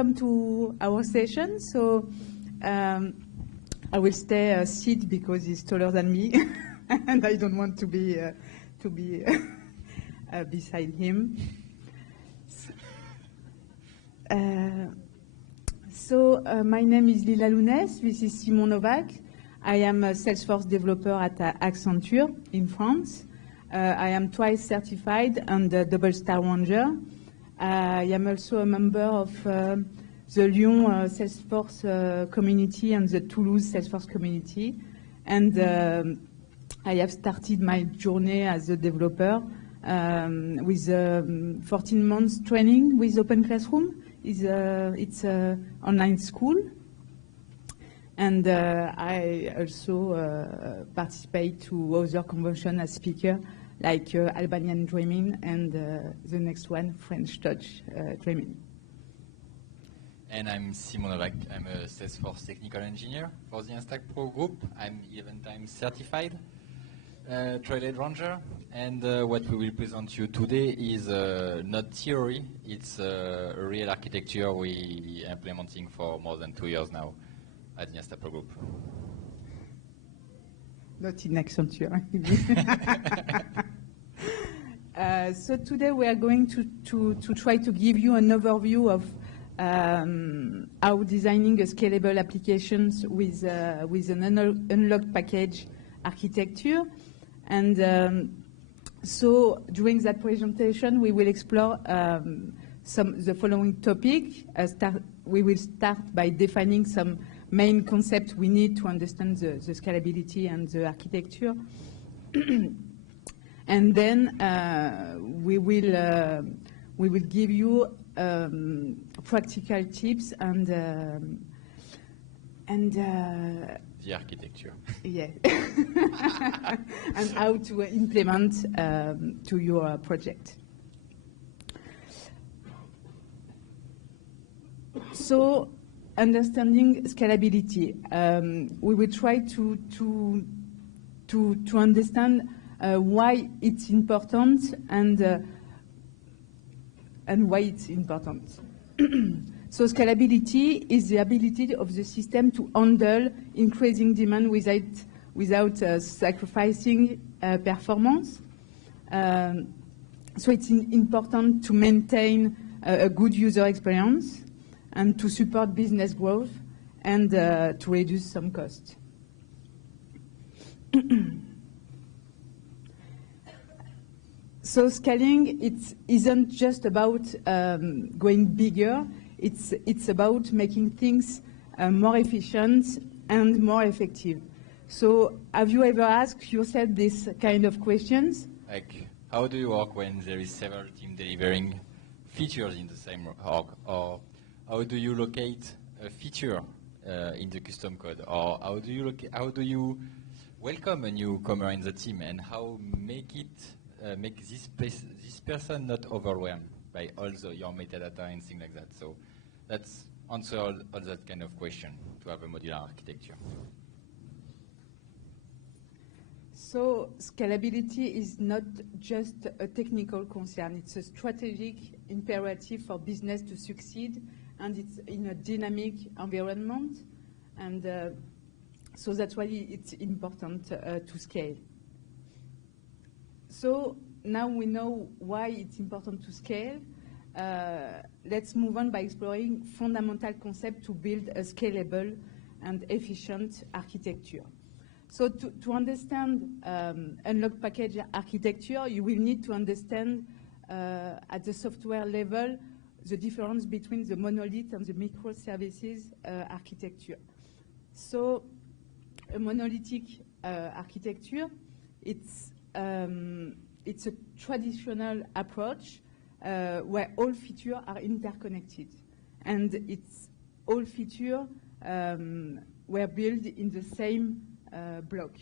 Welcome to our session. So I will stay seated because he's taller than me, and I don't want to be beside him. My name is Lila Lounès. This is Simon Novak. I am a Salesforce developer at Accenture in France. I am twice certified and a double star ranger. I am also a member of the Lyon Salesforce community and the Toulouse Salesforce community. And I have started my journey as a developer with 14 months training with Open Classroom. It's an online school. And I also participate to other conventions as speaker, like Albanian Dreaming and the next one, French Touch Dreaming. And I'm Simon Novak. I'm a Salesforce technical engineer for the Instack Pro group. I'm 11 times certified trailhead ranger. And what we will present you today is not theory, it's a real architecture we are implementing for more than 2 years now at the Instack Pro group. Not in Accenture. So today we are going to try to give you an overview of how designing a scalable applications with an unlocked package architecture. And so during that presentation we will explore the following topic. We will start by defining some main concept we need to understand the scalability and the architecture. And then we will give you practical tips and the architecture. Yeah. And how to implement to your project. So, understanding scalability, we will try to understand why it's important and why it's important. So scalability is the ability of the system to handle increasing demand without sacrificing performance. So it's important to maintain a good user experience and to support business growth and to reduce some costs. So scaling, it isn't just about going bigger, it's about making things more efficient and more effective. So have you ever asked yourself this kind of questions? Like, how do you work when there is several teams delivering features in the same org? Or how do you locate a feature in the custom code? Or how do you welcome a newcomer in the team, and how make this person not overwhelmed by all your metadata and things like that? So that's answer all that kind of question to have a modular architecture. So scalability is not just a technical concern, it's a strategic imperative for business to succeed, and it's in a dynamic environment, and so that's why it's important to scale. So now we know why it's important to scale. Let's move on by exploring fundamental concepts to build a scalable and efficient architecture. So to understand unlocked package architecture, you will need to understand at the software level the difference between the monolith and the microservices architecture. So a monolithic architecture, it's a traditional approach where all features are interconnected, and it's all features were built in the same block.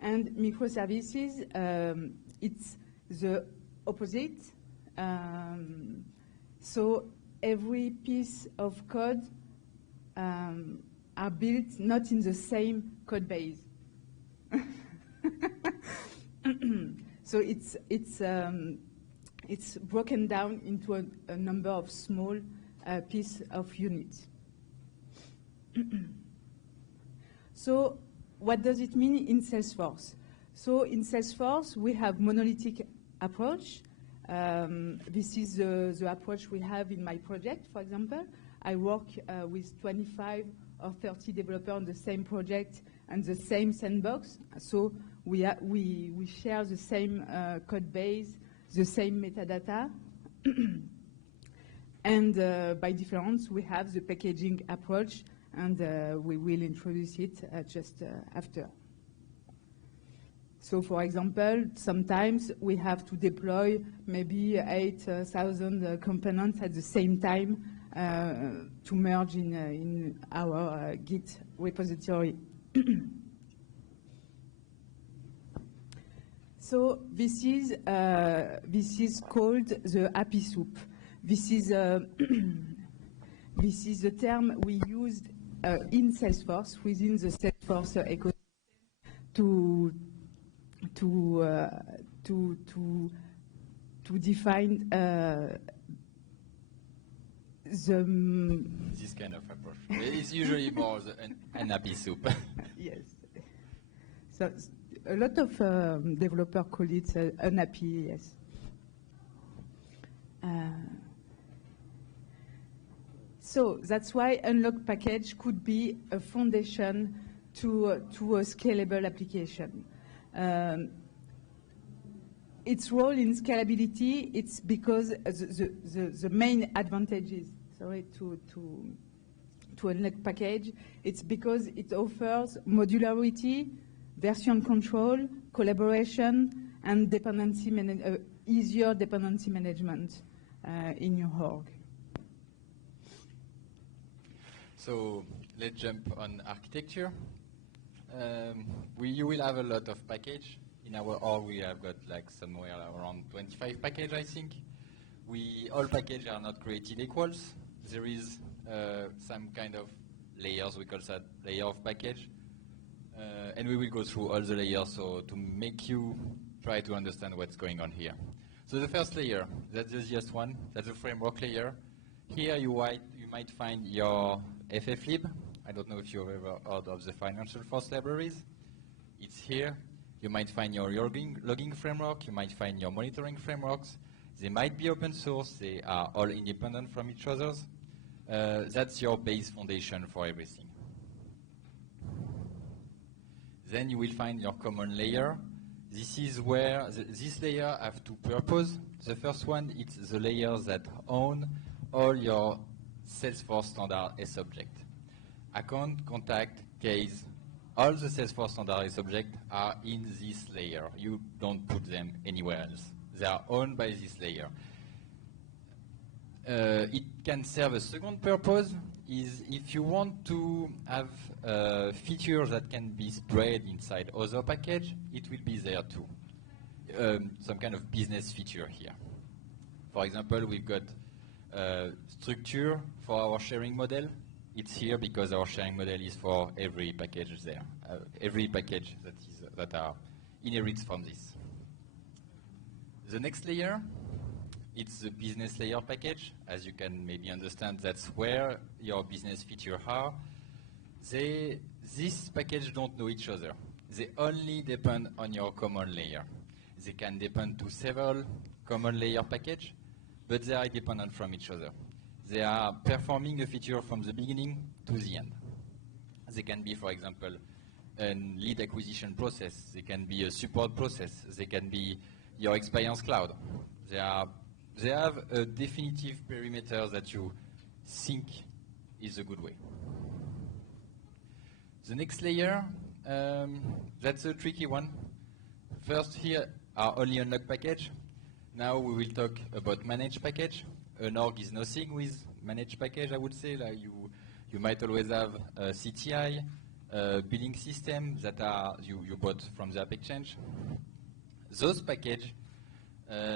And microservices, it's the opposite. So every piece of code are built not in the same code base. So it's it's broken down into a number of small pieces of units. So what does it mean in Salesforce? So in Salesforce, we have monolithic approach. This is the approach we have in my project, for example. I work with 25 or 30 developers on the same project and the same sandbox. So we share the same code base, the same metadata. And by difference, we have the packaging approach, and we will introduce it just after. So, for example, sometimes we have to deploy maybe 8,000 components at the same time to merge in our Git repository. So this is called the happy soup. This is this is the term we used in Salesforce, within the Salesforce ecosystem, to define this kind of approach. It's usually more an happy soup. Yes. So a lot of developers call it unhappy, yes. So that's why unlock package could be a foundation to a scalable application. Its role in scalability, it's because the main advantages, to unlock package, it's because it offers modularity, version control, collaboration, and easier dependency management in your org. So let's jump on architecture. You will have a lot of package. In our org, we have got like somewhere around 25 package, I think. All packages are not created equals. There is some kind of layers, we call that layer of package. And we will go through all the layers so to make you try to understand what's going on here. So the first layer, that's the easiest one, that's the framework layer. Here you might find your FFlib. I don't know if you've ever heard of the Financial Force libraries. It's here. You might find your logging framework. You might find your monitoring frameworks. They might be open source. They are all independent from each other. That's your base foundation for everything. Then you will find your common layer. This is where this layer have two purposes. The first one is the layers that own all your Salesforce standard S object. Account, contact, case, all the Salesforce standard S objects are in this layer. You don't put them anywhere else. They are owned by this layer. It can serve a second purpose, is if you want to have features that can be spread inside other package, it will be there too. Some kind of business feature here. For example, we've got structure for our sharing model. It's here because our sharing model is for every package there, every package that are inherits from this. The next layer, it's the business layer package. As you can maybe understand, that's where your business features are. This package don't know each other. They only depend on your common layer. They can depend to several common layer package, but they are independent from each other. They are performing a feature from the beginning to the end. They can be, for example, a lead acquisition process. They can be a support process. They can be your experience cloud. They have a definitive perimeter that you think is a good way. The next layer, that's a tricky one. First here are only unlock package. Now we will talk about managed package. An org is nothing with managed package, I would say. Like you might always have a CTI, billing system that you bought from the App Exchange. Those packages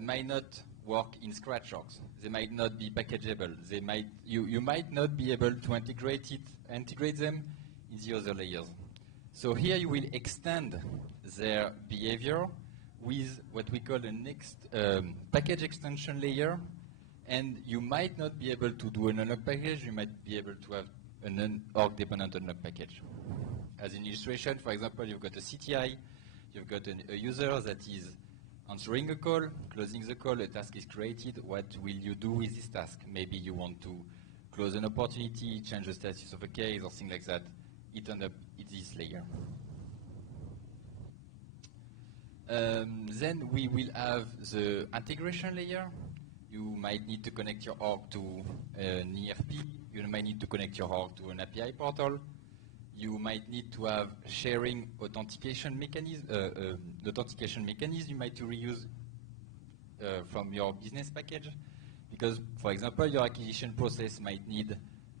might not work in Scratch orgs. They might not be packageable. You might not be able to integrate them in the other layers. So here you will extend their behavior with what we call the next package extension layer, and you might not be able to do an unlock package, you might be able to have an org dependent unlock package. As an illustration, for example, you've got a CTI, you've got a user that is answering a call, closing the call, a task is created. What will you do with this task? Maybe you want to close an opportunity, change the status of a case, or things like that. It ends up in this layer. Then we will have the integration layer. You might need to connect your org to an ERP. You might need to connect your org to an API portal. You might need to have sharing authentication mechanism. You might to reuse from your business package, because, for example, your acquisition process might need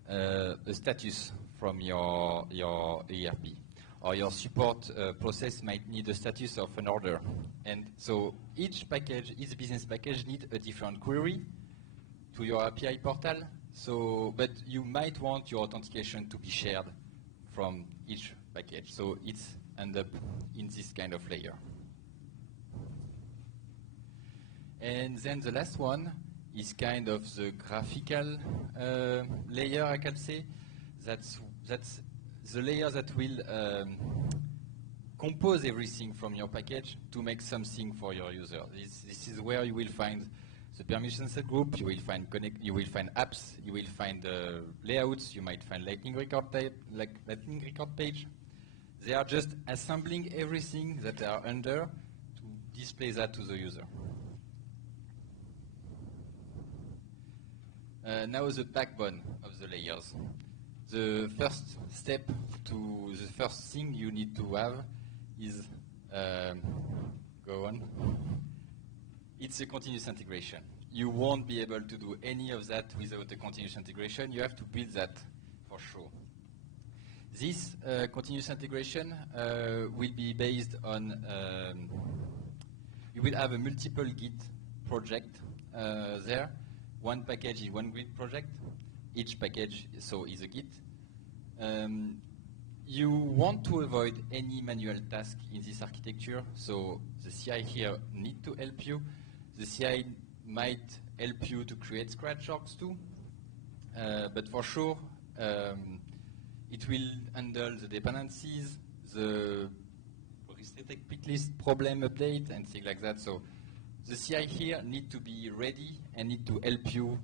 a status from your ERP, or your support process might need a status of an order. And so each package, each business package, needs a different query to your API portal. So, but you might want your authentication to be shared from each package. So it's end up in this kind of layer. And then the last one is kind of the graphical layer, I can say. That's the layer that will compose everything from your package to make something for your user. This is where you will find the permission set group, you will find apps, you will find layouts, you might find lightning record page. They are just assembling everything that they are under to display that to the user. Now the backbone of the layers. The first step to the first thing you need to have is go on. It's a continuous integration. You won't be able to do any of that without a continuous integration. You have to build that for sure. This continuous integration will be based on, you will have a multiple Git project there. One package is one Git project. Each package is a Git. You want to avoid any manual task in this architecture, so the CI here need to help you. The CI might help you to create scratch orgs too, but for sure it will handle the dependencies, the restricted pick list problem update and things like that. So the CI here need to be ready and need to help you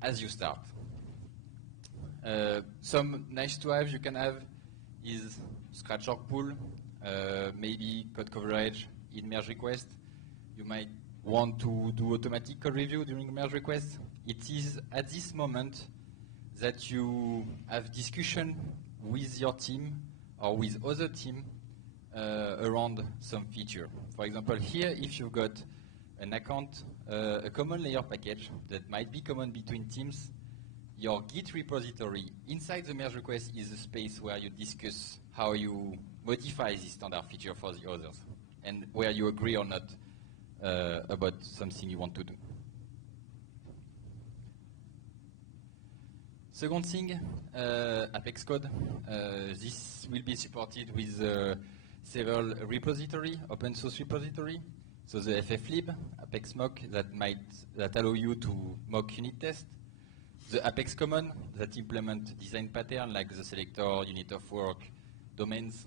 as you start. Some nice to have you can have is scratch org pool, maybe code coverage in merge request. You might want to do automatic code review during merge request. It is at this moment that you have discussion with your team or with other team around some feature. For example, here, if you've got an account, a common layer package that might be common between teams, your Git repository inside the merge request is a space where you discuss how you modify the standard feature for the others and where you agree or not about something you want to do. Second thing, Apex code. This will be supported with several repository, open source repository. So the fflib, Apex mock that allow you to mock unit test. The Apex common that implement design pattern like the selector, unit of work, domains.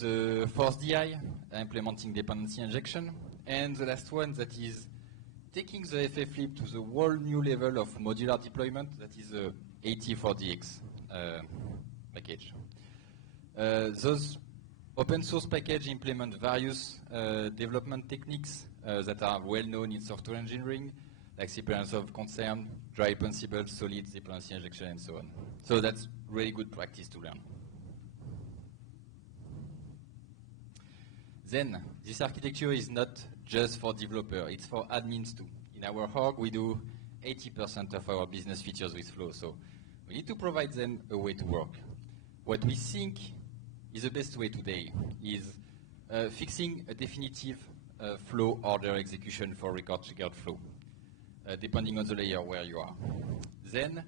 The force DI, implementing dependency injection. And the last one that is taking the fflib to the whole new level of modular deployment, that is the AT4DX package. Those open source package implement various development techniques that are well known in software engineering, like sequence of concern, dry principles, solid dependency injection, and so on. So that's really good practice to learn. Then, this architecture is not just for developer, it's for admins too. In our org, we do 80% of our business features with Flow, so we need to provide them a way to work. What we think is the best way today is fixing a definitive flow order execution for record-triggered flow, depending on the layer where you are. Then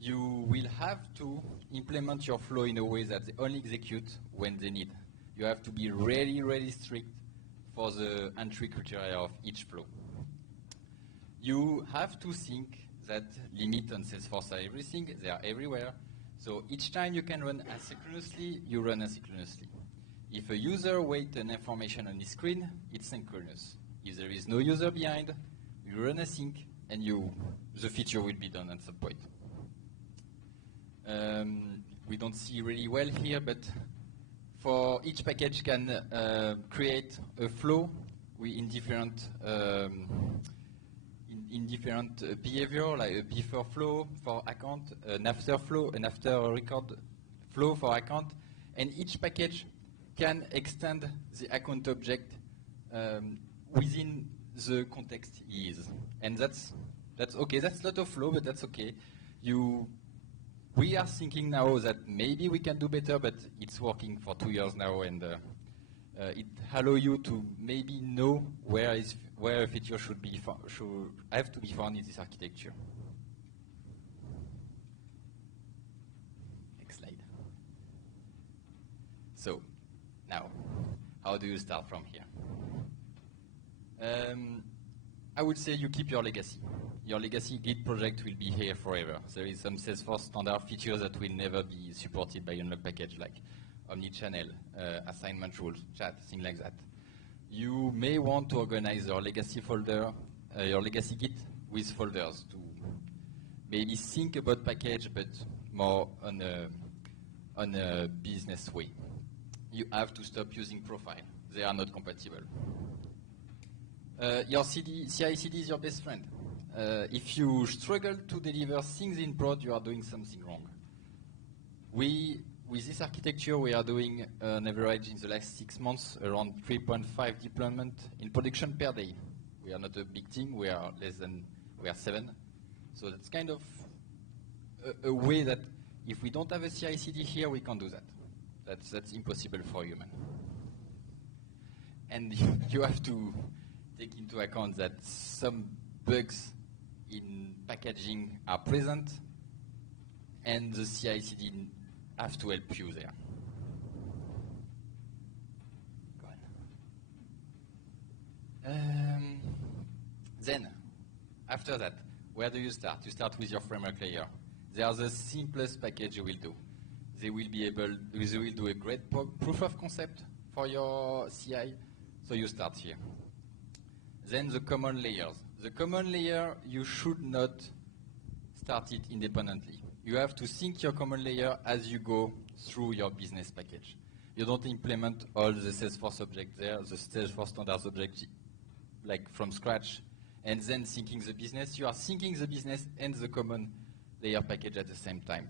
you will have to implement your flow in a way that they only execute when they need. You have to be really, really strict for the entry criteria of each flow. You have to think that limit on Salesforce are everything, they are everywhere. So each time you can run asynchronously, you run asynchronously. If a user waits an information on his screen, it's synchronous. If there is no user behind, you run async, and the feature will be done at some point. We don't see really well here, but for each package can create a flow in different behavior, like a before flow for account, an after flow, an after record flow for account, and each package can extend the account object within the context he is, and that's okay. That's a lot of flow, but that's okay. We are thinking now that maybe we can do better, but it's working for 2 years now, and it allows you to maybe know where a feature should have to be found in this architecture. Next slide. So, now, how do you start from here? I would say you keep your legacy. Your legacy Git project will be here forever. There is some Salesforce standard features that will never be supported by unlock package, like omnichannel, assignment rules, chat, things like that. You may want to organize your legacy folder, your legacy Git with folders to maybe think about package, but more on a business way. You have to stop using profile. They are not compatible. Your CI/CD is your best friend. If you struggle to deliver things in prod, you are doing something wrong. With this architecture, we are doing an average in the last 6 months around 3.5 deployment in production per day. We are not a big team. We are 7. So that's kind of a way that if we don't have a CI/CD here, we can't do that. That's impossible for human. And you have to take into account that some bugs in packaging are present, and the CI/CD have to help you there. Go on. Then, after that, where do you start? You start with your framework layer. They are the simplest package you will do. They will do a great proof of concept for your CI, so you start here. Then the common layers. The common layer, you should not start it independently. You have to sync your common layer as you go through your business package. You don't implement all the Salesforce objects there, the Salesforce standards object, like from scratch, and then syncing the business. You are syncing the business and the common layer package at the same time.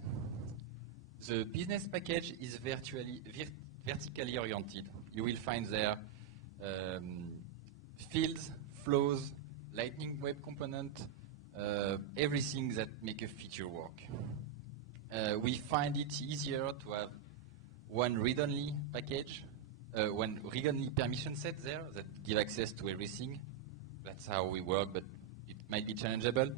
The business package is vertically oriented. You will find there fields, flows, Lightning Web Component, everything that make a feature work. We find it easier to have one read-only package, one read-only permission set there that give access to everything. That's how we work, but it might be challengeable.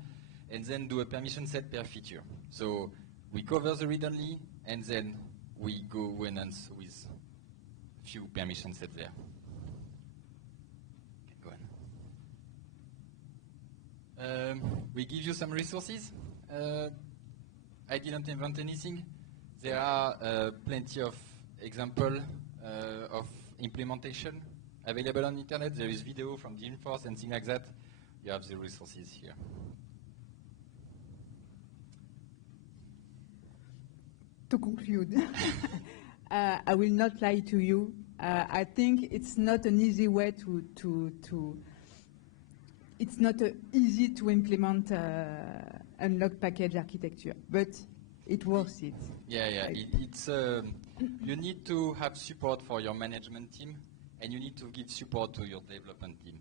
And then do a permission set per feature. So we cover the read-only, and then we go enhance with a few permission sets there. Go on. We give you some resources. I didn't invent anything. There are plenty of examples of implementation available on the internet. There is video from Dreamforce and things like that. You have the resources here. To conclude, I will not lie to you. I think it's not an easy way it's not easy to implement unlock package architecture, but it's worth it. Yeah. You need to have support for your management team, and you need to give support to your development team.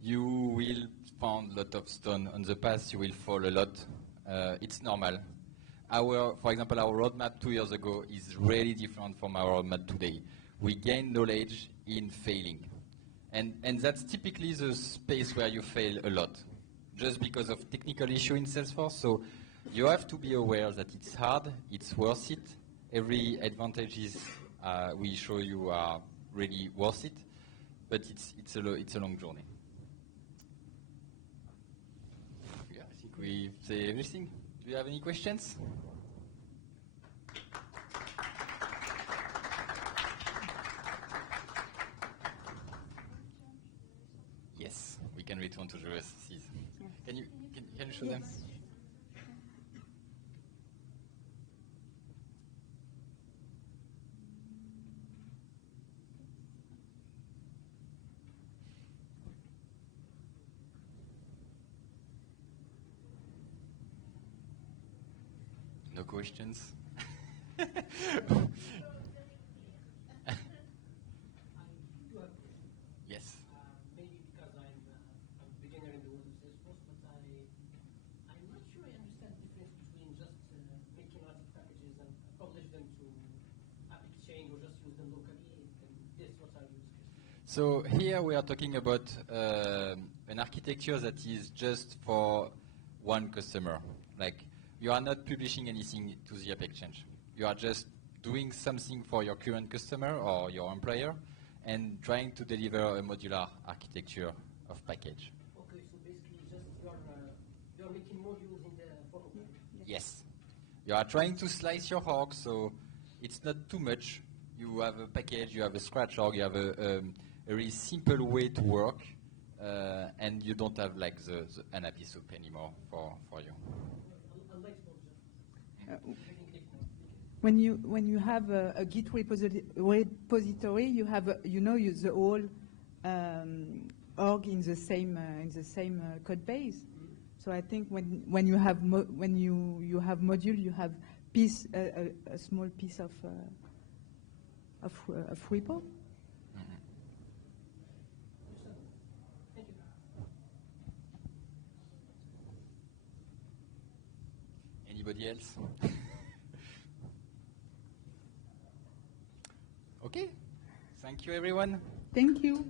You will find a lot of stone on the path. You will fall a lot. It's normal. For example, our roadmap 2 years ago is really different from our roadmap today. We gain knowledge in failing. And that's typically the space where you fail a lot, just because of technical issue in Salesforce. So you have to be aware that it's hard, it's worth it. Every advantages we show you are really worth it. but it's a long journey. Yeah, I think we say everything. Do you have any questions? Yes, we can return to the recipes. Can you show them? No questions? Yes. Maybe because I'm a beginner in the world of Salesforce, but I'm not sure I understand the difference between just making lots of packages and publish them to AppExchange or just use them locally, and this, what are use cases? So here we are talking about an architecture that is just for one customer. Like, you are not publishing anything to the AppExchange. You are just doing something for your current customer or your employer and trying to deliver a modular architecture of package. Okay, so basically just you're making modules in the form of package. Yes. You are trying to slice your org, so it's not too much. You have a package, you have a scratch org, you have a very simple way to work, and you don't have like the unhappy soup anymore for you. Unlike Sponsor. When you have a Git repository, you have the whole org in the same code base. So I think when you have module, you have a small piece of repo. Anybody else? Okay. Thank you, everyone. Thank you.